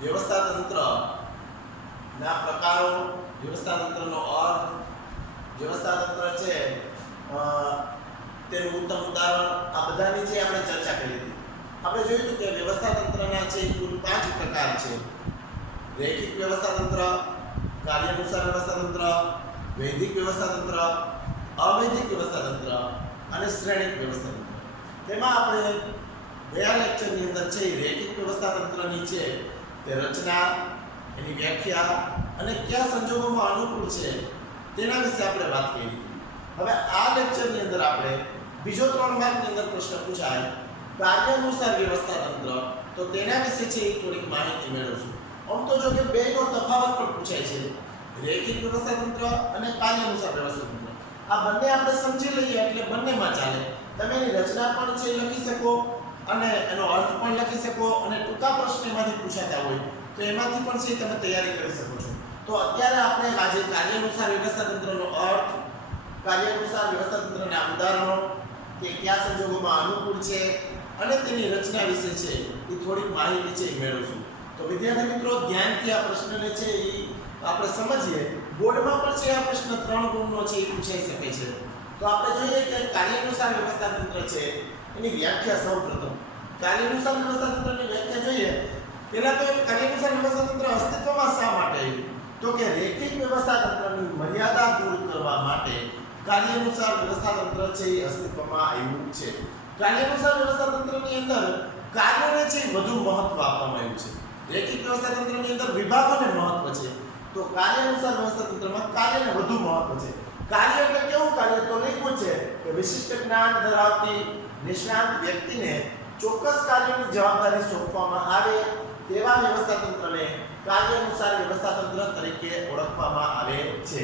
વ્યવસ્થા તંત્રના પ્રકારો, વ્યવસ્થા તંત્રનો અર્થ, વ્યવસ્થા તંત્ર છે તેનું ઉત્તમ ઉદાહરણ, આ બધાની જે આપણે ચર્ચા કરી હતી. આપણે જોયું હતું કે વ્યવસ્થા તંત્રના છે કુલ 5 પ્રકાર છે. રૈખિક વ્યવસ્થા તંત્ર, કાર્યાનુસાર વ્યવસ્થા તંત્ર, વૈદિક વ્યવસ્થા તંત્ર, અવૈદિક વ્યવસ્થા તંત્ર અને શ્રેણિક વ્યવસ્થા તંત્ર. તેમાં આપણે ગયા લેક્ચરની અંદર છે રૈખિક વ્યવસ્થા તંત્રની છે તે રચના, એની વ્યાખ્યા અને કયા સંજોગોમાં અનુકૂળ છે તેના વિશે આપણે વાત કરી હતી. હવે આ લેક્ચરની અંદર આપણે બીજો 3 માર્કની અંદર પ્રશ્ન પૂછાય કાર્યાનુસાર વ્યવસ્થા તંત્ર, તો તેના વિશે છે થોડીક માહિતી મેળવશું. આમ તો જો કે બેનો તફાવત પણ પૂછાય છે, રૈખિક વ્યવસ્થા તંત્ર અને કાર્યાનુસાર વ્યવસ્થા તંત્ર. આ બંને આપણે સમજી લઈએ એટલે બંનેમાં ચાલે. તમે એની રચના પણ છે લખી શકો અને એનો અર્થ પણ લખી શકો અને ટૂંકા પ્રશ્નમાંથી પૂછાતા હોય તો એમાંથી પણ છે તમે તૈયારી કરી શકો છો. તો અત્યારે આપણે આજે કાર્યાનુસાર વ્યવસ્થા તંત્રનો અર્થ, કાર્યાનુસાર વ્યવસ્થા તંત્રના ઉદાહરણો કે કયા સંજોગોમાં અનુકૂળ છે અને તેની રચના વિશે છે એ થોડીક માહિતી છે મેળવશું. તો વિદ્યાર્થી મિત્રો ધ્યાનથી આ પ્રશ્નને છે એ આપણે સમજીએ. બોર્ડમાં પણ છે આ પ્રશ્ન 3 ગુણનો છે એ પૂછાઈ શકે છે. તો આપણે જોઈએ કે કાર્યાનુસાર વ્યવસ્થા તંત્ર છે એની વ્યાખ્યા સૌપ્રથમ. કાર્યાનુસાર વ્યવસ્થા તંત્રની વ્યાખ્યા જોઈએ પહેલા તો કાર્યાનુસાર વ્યવસ્થા તંત્ર અસ્તિત્વમાં શા માટે આવ્યું? તો કે રૈખિક વ્યવસ્થા તંત્રની મર્યાદા દૂર કરવા માટે કાર્યાનુસાર વ્યવસ્થા તંત્ર છે એ અસ્તિત્વમાં આવ્યું છે. કાર્યાનુસાર વ્યવસ્થા તંત્રની અંદર કાર્યોને છે વધુ મહત્વ આપવામાં આવ્યું છે. રૈખિક વ્યવસ્થા તંત્રની અંદર વિભાગોને મહત્વ છે, તો કાર્યાનુસાર વ્યવસ્થા તંત્રમાં કાર્યને વધુ મહત્વ છે. કાર્ય એટલે કેવું કાર્ય? તો લખ્યું છે કે વિશિષ્ટ જ્ઞાન ધરાવતી નિષ્ણાત વ્યક્તિને ચોક્કસ કાર્યની જવાબદારી સોંપવામાં આવે તેવા વ્યવસ્થા તંત્રને કાર્યાનુસાર વ્યવસ્થા તંત્ર તરીકે ઓળખવામાં આવે છે.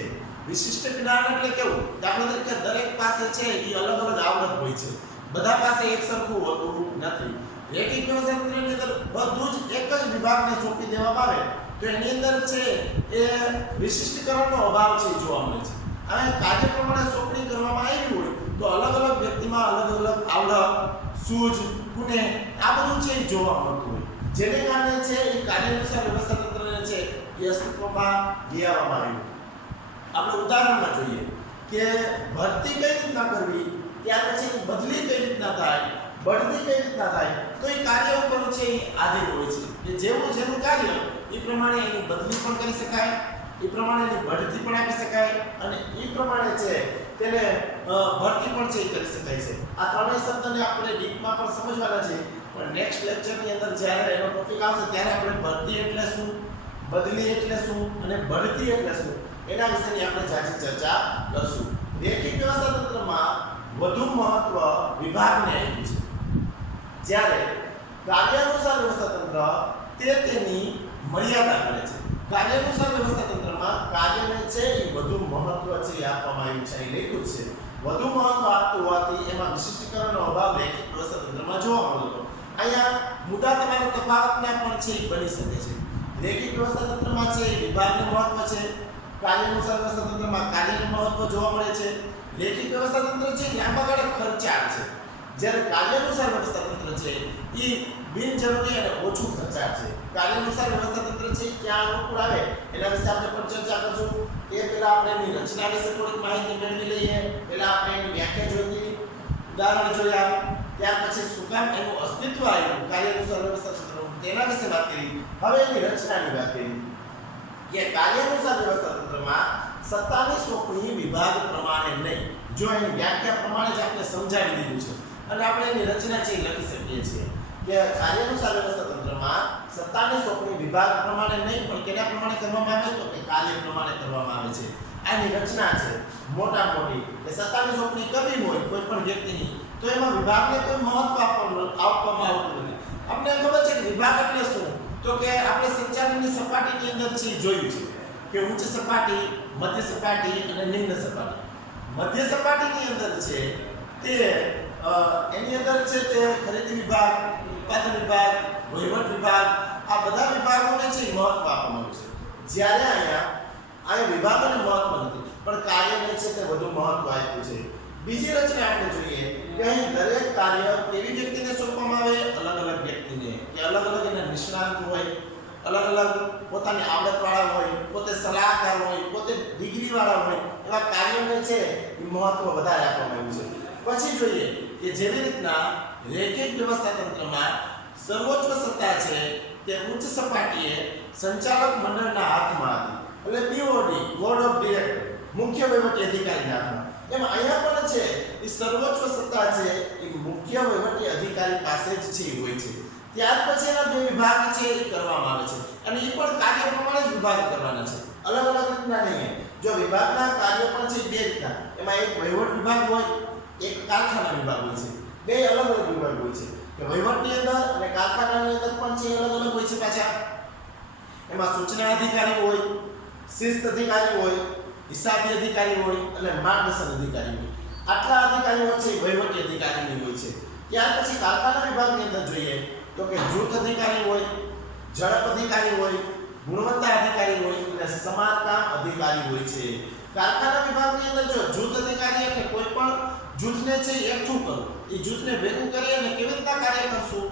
વિશિષ્ટ જ્ઞાન એટલે કેવું? દાખલા તરીકે દરેક પાસે છે એ અલગ અલગ આવડત હોય છે, બધા પાસે એક સરખું હોતું નથી. રૈખિક વ્યવસ્થા તંત્રની અંદર બધું જ એક જ વિભાગને સોંપી દેવામાં આવે તો એની અંદર છે એ વિશિષ્ટીકરણનો અભાવ છે જોવા મળે છે. અને કાર્ય પ્રમાણે સોંપણી કરવામાં આવી હોય તો અલગ અલગ વ્યક્તિમાં અલગ અલગ આવડત, સૂઝ, ગુણે આ બધું છે જોવા મળતું હોય, જેને કારણે છે એ કાર્યાનુસાર વ્યવસ્થા તંત્રને છે એ અસ્તિત્વમાં લઈ આવવામાં આવ્યું. આપણે ઉદાહરણમાં જોઈએ કે ભરતી કઈ રીતના કરવી, ત્યાર પછી બદલી કઈ રીતના થાય, બઢતી કઈ રીતના થાય, તો એ કાર્ય ઉપર છે એ આધાર હોય છે કે જેવું કાર્ય એ પ્રમાણે એની બદલી પણ કરી શકાય, એ પ્રમાણે એની બઢતી પણ આપી શકાય અને એ પ્રમાણે છે તેને ભરતી પણ છે કરી શકાય છે. આ ત્રણેય શબ્દને આપણે ડીપમાં પણ સમજવાના છે, પણ નેક્સ્ટ લેક્ચરની અંદર જ્યારે એનો ટોપિક આવશે ત્યારે આપણે ભરતી એટલે શું, બદલી એટલે શું અને બઢતી એટલે શું એના વિશેની આપણે જાજી ચર્ચા કરશું. રૈખિક વ્યવસ્થા તંત્રમાં વધુ મહત્વ વિભાગને આપ્યું છે, જ્યારે કાર્યાનુસાર વ્યવસ્થા તંત્ર તેની મર્યાદા કરે છે. કાર્યાનુસાર વ્યવસ્થા તંત્રમાં કાર્યને છે એ વધુ મહત્વ છે આપવામાં આવ્યું છે, એ લખ્યું છે. વધુ મહત્વ આપતું હોવાથી એમાં વિશિષ્ટીકરણનો અભાવ રૈખિક વ્યવસ્થા તંત્રમાં જોવા મળતો. અહીંયા મુદ્દા તમારા તફાવતના પણ છે એ બની શકે છે. રૈખિક વ્યવસ્થા તંત્રમાં છે વિભાગનું મહત્વ છે, કાર્યાનુસાર વ્યવસ્થા તંત્રમાં કાર્યનું મહત્વ જોવા મળે છે. રૈખિક વ્યવસ્થા તંત્ર છે લાંબા ગાળે ખર્ચાળ છે, જ્યારે કાર્યાનુસાર વ્યવસ્થા તંત્ર છે એ બિનજરૂરી અને ઓછું ખર્ચાળ છે. કાર્યાનુસાર વ્યવસ્થા તંત્ર છે ક્યાં અનુકૂળ આવે એના વિશે આપણે પણ ચર્ચા કરશું. એ પહેલા આપણે એની રચના વિશે થોડીક માહિતી મેળવી લઈએ. પહેલા આપણે એની વ્યાખ્યા જોઈ, ઉદાહરણ જોયા, ત્યાર પછી શું કામ એનું અસ્તિત્વ આવ્યું કાર્યાનુસાર વ્યવસ્થા તંત્રનું તેના વિશે વાત કરી. હવે એની રચનાની વાત કરી કે કાર્યાનુસાર વ્યવસ્થા તંત્રમાં સત્તાની સોંપણી વિભાગ પ્રમાણે નહીં. જો એની વ્યાખ્યા પ્રમાણે જ આપણે સમજાવી દીધું છે અને આપણે એની રચના છે લખી શકીએ છીએ કે કાર્યાનુસાર વ્યવસ્થા તંત્રમાં સત્તાની સોંપણી વિભાગ પ્રમાણે નહીં પણ કેના પ્રમાણે કરવામાં આવે તો કે કાર્ય પ્રમાણે કરવામાં આવે છે. આની રચના છે મોટા મોટી કે સત્તાની સોંપણી કરવી હોય કોઈ પણ વ્યક્તિની તો એમાં વિભાગને કોઈ મહત્વ આપવામાં આવતું નથી. આપણે ખબર છે કે વિભાગ એટલે શું? તો કે આપણે સંચાલનની સપાટીની અંદર છે જોયું છે કે ઉચ્ચ સપાટી, મધ્ય સપાટી અને નિમ્ન સપાટી. મધ્ય સપાટીની અંદર છે તે એની અંદર છે તે ખરીદી વિભાગ, ઉત્પાદન વિભાગ, વહીવટ વિભાગ આ બધા વિભાગોને છે મહત્વ આપવામાં આવે છે. જ્યારે અહીંયા વિભાગોને મહત્વ નથી પણ કાર્યને છે તે વધુ મહત્વ આપ્યું છે. બીજી રચના આપણે જોઈએ કે અહીં દરેક કાર્ય કેવી વ્યક્તિને સોંપવામાં આવે? અલગ અલગ વ્યક્તિને, કે અલગ અલગ એના નિષ્ણાંત હોય, અલગ અલગ પોતાની આવડતવાળા હોય, પોતે સલાહકાર હોય, પોતે ડિગ્રીવાળા હોય, એવા કાર્યોને છે એ મહત્વ વધારે આપવામાં આવ્યું છે. પછી જોઈએ કે જેવી રીતના રેખિક વ્યવસ્થા તંત્રમાં સર્વોચ્ચ સત્તા છે તે ઉચ્ચ સપાટીએ સંચાલક મંડળના હાથમાં હતી, એટલે BOD બોર્ડ ઓફ ડિરેક્ટર મુખ્ય વહીવટી અધિકારીના હાથમાં. એમ અહીંયા પણ છે એ સર્વોચ્ચ સત્તા છે એ મુખ્ય વહીવટી અધિકારી પાસે જ છે હોય છે. ત્યાર પછી એના બે વિભાગ છે એ કરવામાં આવે છે અને એ પણ કાર્ય પ્રમાણે જ વિભાગ કરવાના છે, અલગ અલગ રીતના નહીં. જો વિભાગના કાર્યો પણ છે બે રીતના, એમાં એક વહીવટ વિભાગ હોય, એક કારખાના વિભાગ હોય છે. બે અલગ અલગ વિભાગ હોય છે કે વહીવટની અંદર અને કારખાનાની અંદર પણ છે અલગ અલગ હોય છે પાછા. એમાં સૂચના અધિકારી હોય, શિસ્ત અધિકારી હોય, હિસાબી અધિકારી હોય અને માર્ગદર્શન અધિકારી હોય. આટલા અધિકારીઓ છે વહીવટી અધિકારીની હોય છે. ત્યાર પછી કારખાના વિભાગની અંદર જોઈએ તો કે જૂથ અધિકારી હોય, ઝડપ અધિકારી હોય, ગુણવત્તા અધિકારી હોય અને સમારકામ અધિકારી હોય છે. કારખાના વિભાગની અંદર જો જૂથ અધિકારી એટલે કોઈ પણ જૂથને છે એકઠું કરવું, એ જૂથને ભેગું કરી અને કેવી રીતના કાર્ય કરશું,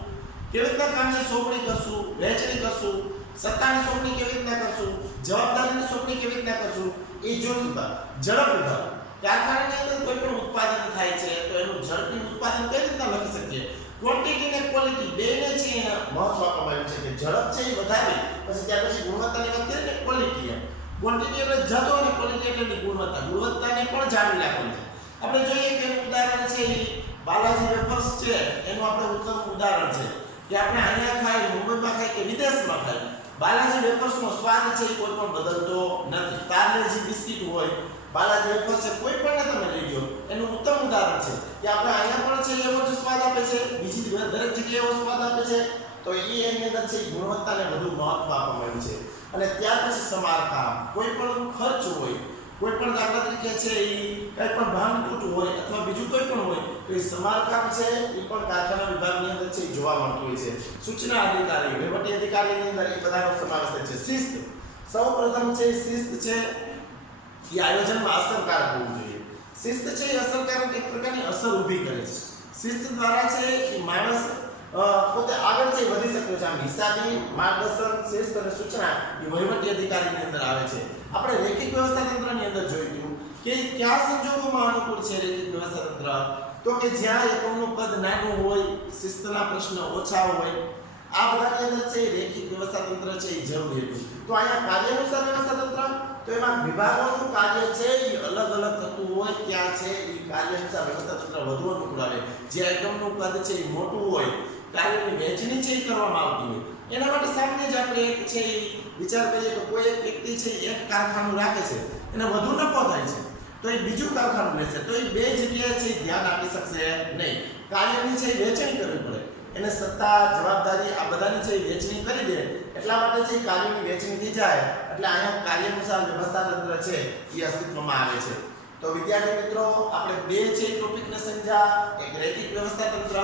કેવી રીતના કામની સોંપણી કરશું, વહેંચણી કરશું, સત્તાની સોંપણી કેવી રીતના કરશું, જવાબદારીની સોંપણી કેવી રીતના કરશું, એ જૂથ વિભાગ. ઝડપ વિભાગ કારખાનાની અંદર કોઈ પણ ઉત્પાદન થાય છે તો એનું ઝડપી ઉત્પાદન કઈ રીતના લખી શકીએ, ક્વોન્ટિટી અને ક્વોલિટી બેને છે મહત્વ આપવામાં આવ્યું છે કે ઝડપ છે એ વધારે, પછી ત્યાર પછી ગુણવત્તાની વાત કરીએ ને ક્વોલિટી. એમ ક્વોન્ટિટી એટલે જથ્થો અને ક્વોલિટી એટલે ગુણવત્તા, ગુણવત્તાને પણ જાળવી રાખવાની છે. આપણે જોઈએ કે એનું ઉદાહરણ છે એ બાલાજી વેફર્સ છે, એનું આપણે ઉત્તમ ઉદાહરણ છે કે આપણે અહીંયા ખાઈ, મુંબઈમાં ખાઈ કે વિદેશમાં ખાઈ, બાલાજી વેફર્સનો સ્વાદ છે એ કોઈ પણ બદલતો નથી. પાર્લેજી બિસ્કિટ હોય, બાલાજી વેફર્સ છે, કોઈ પણ તમે લઈ લો, એનું ઉત્તમ ઉદાહરણ છે કે આપણે અહીંયા પણ છે એવો જ સ્વાદ આપે છે, બીજી દરેક જગ્યાએ એવો સ્વાદ આપે છે. તો એની અંદર છે ગુણવત્તાને વધુ મહત્વ આપવામાં આવ્યું છે. અને ત્યાર પછી સમારકામ, કોઈ પણ ખર્ચ હોય, કોઈ પણ દાખલા તરીકે છે એ કંઈ પણ ભાંગતૂટ હોય અથવા બીજું કોઈ પણ હોય તો એ સમારકામ છે એ પણ કારખાના વિભાગની અંદર છે જોવા મળતું હોય છે. સૂચના અધિકારી, વહીવટી અધિકારીની અંદર એ બધાનો સમાવેશ થાય છે. શિસ્ત, સૌપ્રથમ છે શિસ્ત છે એ આયોજનમાં અસરકારક હોવું જોઈએ. શિસ્ત છે એ અસરકારક એક પ્રકારની અસર ઊભી કરે છે. શિસ્ત દ્વારા છે એ માણસ પોતે આગળ છે વધી શકે છે. આમ હિસાબી, માર્ગદર્શન, શિસ્ત અને સૂચના એ વહીવટી અધિકારીની અંદર આવે છે. આપણે રેખિક વ્યવસ્થા તંત્રની અંદર જોયું કે કયા સંજોગોમાં અનુકૂળ છે રેખિક વ્યવસ્થા તંત્ર, તો કે જ્યાં એકમનું કદ નાનું હોય, શિસ્તના પ્રશ્ન ઓછા હોય, આ બધાની અંદર છે રેખિક વ્યવસ્થા તંત્ર છે એ જરૂરી હતું. તો અહીંયા કાર્યાનુસાર વ્યવસ્થા તંત્ર, તો એમાં વિભાગોનું કાર્ય છે એ અલગ અલગ થતું હોય, ત્યાં છે એ કાર્યાનુસાર વ્યવસ્થા તંત્ર વધુ અનુકૂળ આવે. જ્યાં એકમનું કદ છે એ મોટું હોય, કાર્યની વહેંચણી છે એ કરવામાં આવતી હોય, એના માટે સામાન્ય જ આપણે એક છે વિચાર કરીએ તો કોઈ એક વ્યક્તિ છે એક કારખાનું રાખે છે, એને વધુ નફો થાય છે તો એ બીજું કારખાનું લેશે, તો એ બે જગ્યાએ છે ધ્યાન આપી શકશે નહીં. કાર્યની છે વહેંચણી કરવી પડે, એને સત્તા, જવાબદારી આ બધાની છે વહેંચણી કરી દે, એટલા માટે છે કાર્યની વહેંચણી થઈ જાય. એટલે અહીંયા કાર્યાનુસાર વ્યવસ્થા તંત્ર છે એ અસ્તિત્વમાં આવે છે. તો વિદ્યાર્થી મિત્રો, આપણે બે છે ટોપિકને સમજ્યા, એક રેખિક વ્યવસ્થા તંત્ર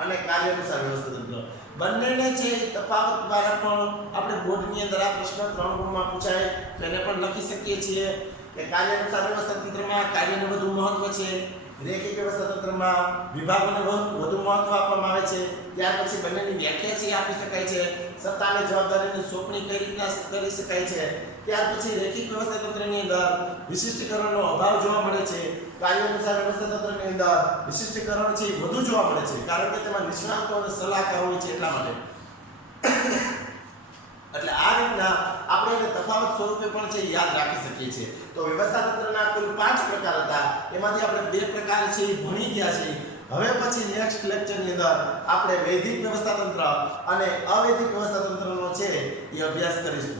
અને કાર્યાનુસાર વ્યવસ્થા તંત્ર. બંનેને છે તફાવત દ્વારા પણ આપણે બોર્ડની અંદર આ પ્રશ્ન 3 ગુણમાં પૂછાય તો એને પણ લખી શકીએ છીએ કે કાર્યાનુસાર વ્યવસ્થા તંત્રમાં કાર્યને વધુ મહત્વ છે, રેખિક વ્યવસ્થા તંત્રમાં વિભાગોને વધુ મહત્વ આપવામાં આવે છે. ત્યાર પછી બંનેની વ્યાખ્યા છે આપી શકાય છે, સત્તા અને જવાબદારીની સોંપણી કઈ રીતના કરી શકાય છે. ત્યાર પછી રેખિક વ્યવસ્થા તંત્રની અંદર વિશિષ્ટીકરણનો અભાવ જોવા મળે છે, કાર્યાનુસાર વ્યવસ્થા તંત્રની અંદર વિશિષ્ટીકરણ છે વધુ જોવા મળે છે, કારણ કે તેમાં નિષ્ણાતો અને સલાહકાર હોય છે એટલા માટે. એટલે આ રીતના આપણે એને તફાવત સ્વરૂપે પણ છે યાદ રાખી શકીએ છીએ. તો વ્યવસ્થા તંત્રના કુલ 5 પ્રકાર હતા, એમાંથી આપણે 2 પ્રકાર છે એ ભણી ગયા છે. હવે પછી નેક્સ્ટ લેક્ચરની અંદર આપણે વૈદિક વ્યવસ્થા તંત્ર અને અવૈદિક વ્યવસ્થા તંત્રનો છે એ અભ્યાસ કરીશું.